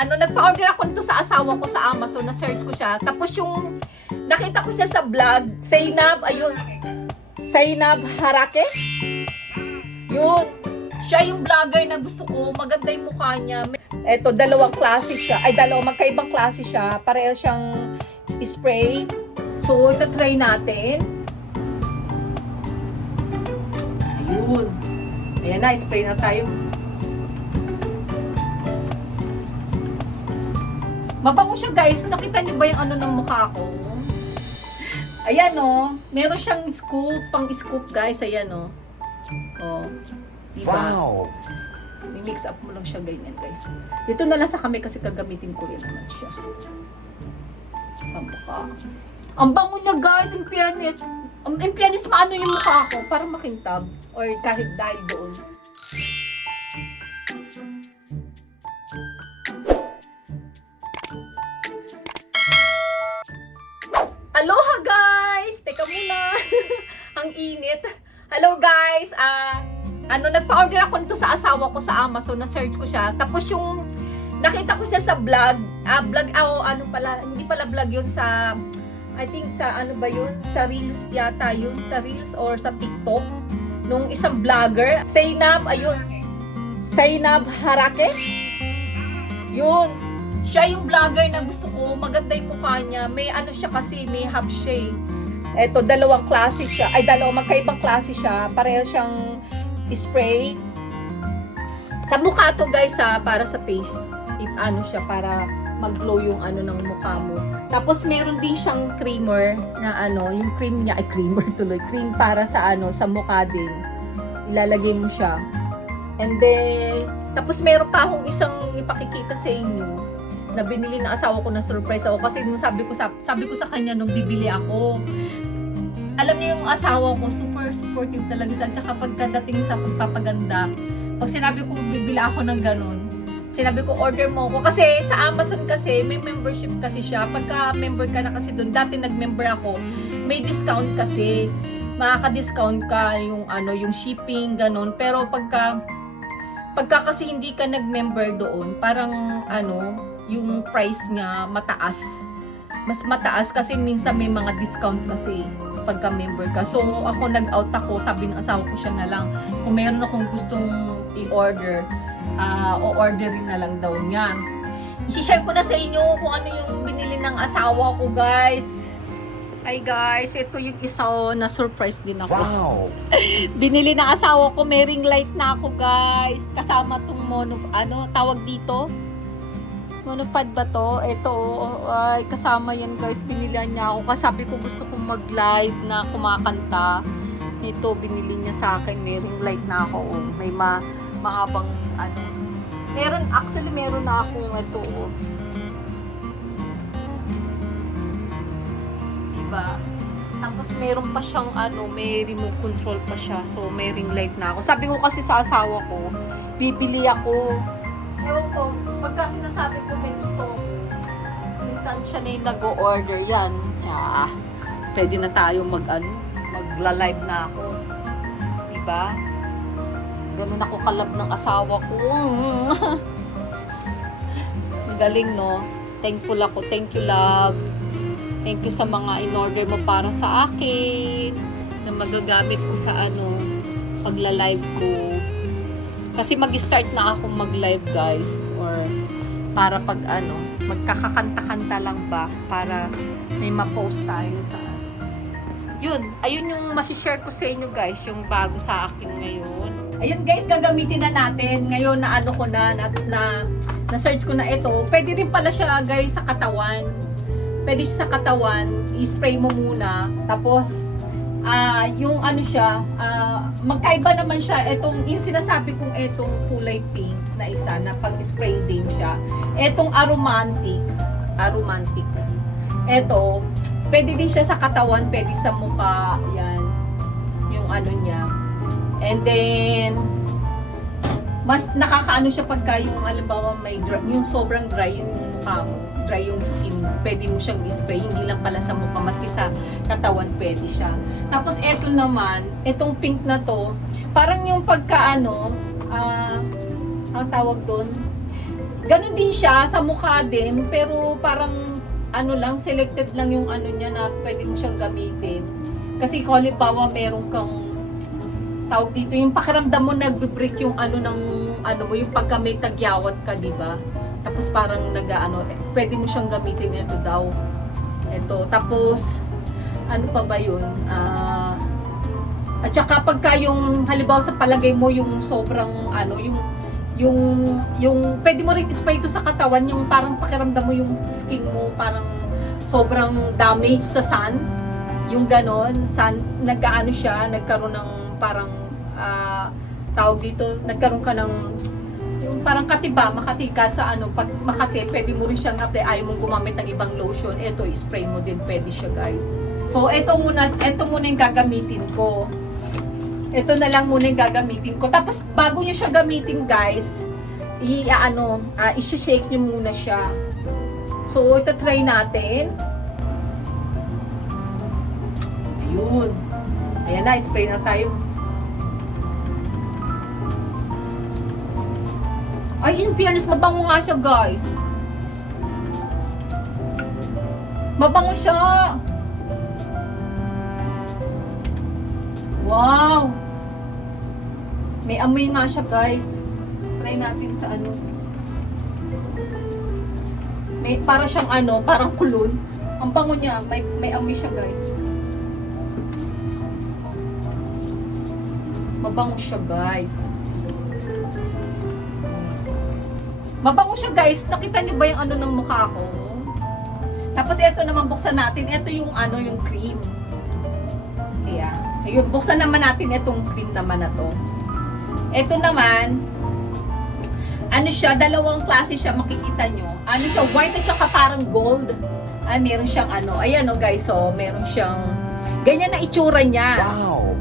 Nagpa-order ako nito sa asawa ko sa Amazon, na-search ko siya. Tapos yung nakita ko siya sa vlog, Zainab, ayun, Zainab Harake. Yun, siya yung vlogger na gusto ko, maganda yung mukha niya. Eto, dalawang klase siya, magkaibang klase siya, pareho siyang spray. So, ita-try natin. Ayun. Ayan na, spray na tayo. Mabango siya guys. Nakita niyo ba yung ano ng mukha ko? Ayan o. Meron siyang scoop. Pang scoop guys. Ayan o. O. Diba? Wow! I-mix up mo lang siya ganyan guys. Dito na lang sa kamay kasi gagamitin ko rin naman siya. Sa mukha. Ang bango niya guys. In fairness, maano yung mukha ko para makintab. Or kahit dahil doon. Aloha guys! Teka muna. Ang init. Hello guys! Nagpa-order ako nito sa asawa ko sa Amazon. Na-search ko siya. Tapos yung nakita ko siya sa vlog. Hindi pala vlog yun sa, I think sa ano ba yun? Sa Reels yata yun. Sa Reels or sa TikTok. Nung isang vlogger. Zainab, ayun. Zainab Harake. Yun. Siya yung vlogger na gusto ko, maganda yung mukha niya. May ano siya kasi, may hub siya. Eto, dalawang klase siya. Magkaibang klase siya. Pareho siyang spray. Sa mukha to guys para sa face. Siya, para mag-glow yung ano ng mukha mo. Tapos meron din siyang creamer na yung cream niya, creamer tuloy. Cream para sa sa mukha din. Ilalagay mo siya. And then, tapos meron pa akong isang ipakikita sa inyo na binili ng asawa ko, na surprise ako kasi nung sabi ko sa kanya nung bibili ako. Alam niyo yung asawa ko, super supportive talaga siya. At saka pagkadating sa pagpapaganda, pag sinabi ko bibili ako ng ganun, sinabi ko order mo ako. Kasi sa Amazon kasi, may membership kasi siya. Pagka member ka na kasi doon, dati nag-member ako, may discount kasi. Makaka-discount ka yung shipping, ganun. Pero pagka kasi hindi ka nag-member doon, parang yung price niya mataas. Mas mataas kasi minsan may mga discount kasi pagka member ka. So ako nag-out ako, sabi ng asawa ko siya na lang, kung meron akong gustong i-order, o-orderin na lang daw niya. I-share ko na sa inyo kung ano yung binili ng asawa ko guys. Hi guys, ito yung isa na surprise din ako. Wow! Binili ng asawa ko, may ring light na ako guys. Kasama tong tawag dito? Monopod ba to? Ito, ay, kasama yan guys. Binilihan niya ako. Kasi sabi ko gusto kong mag-live na kumakanta. Ito, binili niya sa akin. May ring light na ako. May mahabang Meron na akong ito. Diba? Tapos meron pa siyang may remote control pa siya. So, may ring light na ako. Sabi ko kasi sa asawa ko, bibili ako. Ewan ko, pagka sinasabi ko may gusto ko, minsan siya na yung nag-o-order yan. Pwede na tayo magla-live na ako. Diba? Ganun ako kalab ng asawa ko. Ang galing, no? Thankful ako. Thank you, love. Thank you sa mga in-order mo para sa akin na magagamit ko sa pagla-live ko. Kasi mag-start na akong mag-live guys, or para pag magkakakanta-kanta lang ba para may ma-post tayo sa yun, ayun yung masishare ko sa inyo guys, yung bago sa akin ngayon. Ayun guys, gagamitin na natin ngayon na na-search ko na ito. Pwede rin pala siya guys sa katawan. Pwede siya sa katawan, i-spray mo muna, tapos yung magkaiba naman siya. Yung sinasabi kong itong kulay pink na isa na pag-spray din siya. Itong aromantic. Ito, pwede din siya sa katawan, pwede sa mukha. Yan. Yung niya. And then, mas nakakaano siya pagka yung halimbawa yung sobrang dry yung mukha mo. Dry yung skin mo, pwede mo siyang i-spray, hindi lang pala sa mukha, maski sa katawan pwede siya. Tapos eto naman, etong pink na to, parang yung pagka ang tawag doon, Ganun din siya sa mukha din, pero parang ano lang, selected lang yung ano niya na pwede mo siyang gamitin. Kasi kung halimbawa meron kang tawag dito, yung pakiramdam mo nagbe-break yung ano ng ano mo, yung pagka may tagyawat ka, di ba? Tapos parang nag-ano, pwede mo siyang gamitin ito daw. Ito, tapos ano pa ba yun? At saka pagka yung halimbawa sa palagay mo yung sobrang ano, yung pwede mo rin spray ito sa katawan, yung parang pakiramdam mo yung skin mo parang sobrang damage sa sun, yung ganon, sun, nagkaano siya, nagkaroon ng parang tawag dito, nagkaroon ka ng yung parang katiba, makati ka sa ano, pag makati, pwede mo rin siyang apply, ayaw mong gumamit ng ibang lotion, ito, spray mo din, pwede siya guys. So, ito muna yung gagamitin ko. Ito na lang muna yung gagamitin ko. Tapos, bago nyo siya gamitin, guys, i-shake nyo muna siya. So, ito try natin. Ayun. Ayan na, spray na tayo. Ay, in fairness, mabango nga siya, guys. Mabango siya. Wow! May amoy nga siya, guys. Try natin sa ano. May para siyang ano, parang kulon. Ang bango niya, may amoy siya, guys. Mabango siya, guys. Mabango siya, guys. Nakita niyo ba yung ano ng mukha ko? Tapos ito naman buksan natin. Ito yung ano, yung cream. Kaya, ayun, buksan naman natin itong cream naman na to. Ito naman, ano siya, dalawang klase siya, makikita nyo. Ano siya, white at saka parang gold. Ay, meron siyang ano, ayan o guys, so, meron siyang, ganyan na itsura niya. Wow!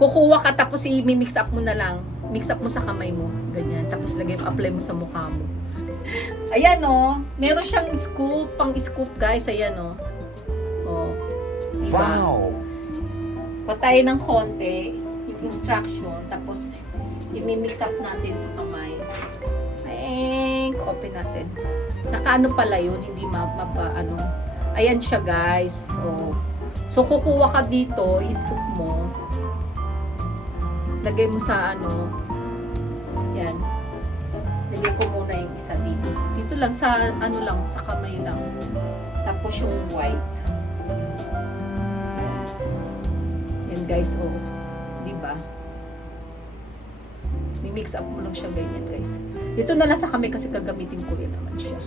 Kukuha ka, tapos i-mix up mo na lang. Mix up mo sa kamay mo, ganyan. Tapos lagay mo, apply mo sa mukha mo. Ayan o, meron siyang scoop, pang scoop guys, ayan o. Oh, diba? Wow! Patay ng konti yung instruction, tapos i-mix up natin sa kamay. Ay, open natin. Nakaano pala yun, hindi ano. Ayan siya guys. So kukuha ka dito, i-scoop mo. Lagay mo sa ano. Yan. Lagay ko muna yung isa dito. Dito lang sa ano lang, sa kamay lang. Tapos yung white. Guys, di ba? Ni-mix up mo lang siya ganyan, guys. Dito na lang sa kamay kasi gagamitin ko rin naman siya.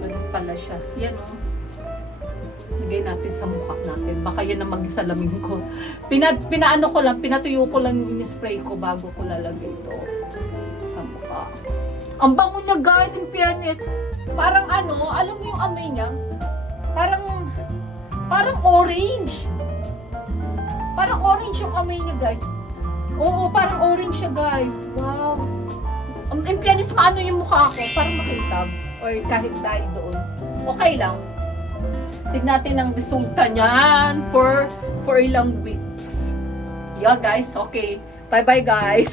Ganun pala siya. Yan, oh. Lagay natin sa mukha natin. Baka yan ang mag-salamin ko. Pinaano ko lang, pinatuyo ko lang yung spray ko bago ko lalagay ito sa mukha. Ang bango niya, guys, in fairness. Parang ano, alam mo yung amoy niya? Parang orange. Parang orange yung amoy niya, guys. Oo, parang orange siya, guys. Wow. In fairness, maano yung mukha ko. Parang makintab. Or kahit dahil doon. Okay lang. Tignan natin ang resulta niyan for ilang weeks. Yeah, guys. Okay. Bye-bye, guys.